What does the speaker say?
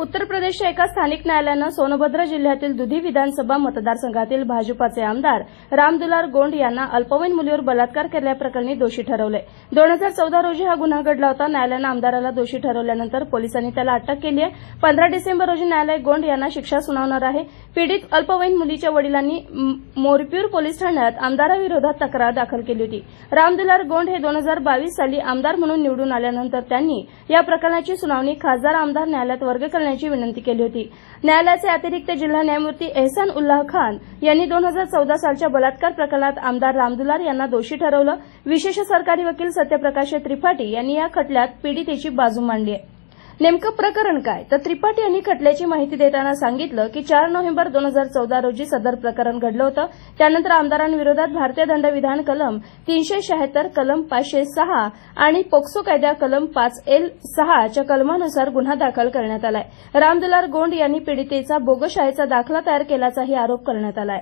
उत्तर प्रदेशच्या एका स्थानिक न्यायालयानं सोनभद्र जिल्ह्यातील दुधी विधानसभा मतदारसंघातील भाजपाचे आमदार रामदुलार गोंड यांना अल्पवयीन मुलीवर बलात्कार केल्याप्रकरणी दोषी ठरवले. दोन हजार चौदा रोजी हा गुन्हा घडला होता. न्यायालयानं आमदाराला दोषी ठरवल्यानंतर पोलिसांनी त्याला अटक केली आहे. पंधरा डिसेंबर रोजी न्यायालय गोंड यांना शिक्षा सुनावणार आहे. पीडित अल्पवयीन मुलीच्या वडिलांनी म- मोरप्यूर पोलीस ठाण्यात आमदाराविरोधात तक्रार दाखल केली होती. रामदुलार गोंड हे दोन हजार बावीस साली आमदार म्हणून निवडून आल्यानंतर त्यांनी या प्रकरणाची सुनावणी खासदार आमदार न्यायालयात वर्ग करण्याची विनंती केली होती. न्यायालयाचे अतिरिक्त जिल्हा न्यायमूर्ती एहसान उल्लाह खान यांनी दोन हजार चौदा सालच्या बलात्कार प्रकरणात आमदार रामदुलार यांना दोषी ठरवलं. विशेष सरकारी वकील सत्यप्रकाश त्रिपाठी यांनी या खटल्यात पीडितेची बाजू मांडली आहे. नेमकं प्रकरण काय? तर त्रिपाठी यांनी खटल्याची माहिती देताना सांगितलं की चार नोव्हेंबर दोन हजार चौदा रोजी सदर प्रकरण घडलं होतं. त्यानंतर आमदारांविरोधात भारतीय दंडविधान कलम तीनशे शहात्तर कलम पाचशे सहा आणि पोक्सो कायदा कलम पाच एल सहाच्या कलमानुसार गुन्हा दाखल करण्यात आलाय. रामदुलार गोंड यांनी पीडितेचा बोगशाळेचा दाखला तयार केल्याचाही आरोप करण्यात आलाय.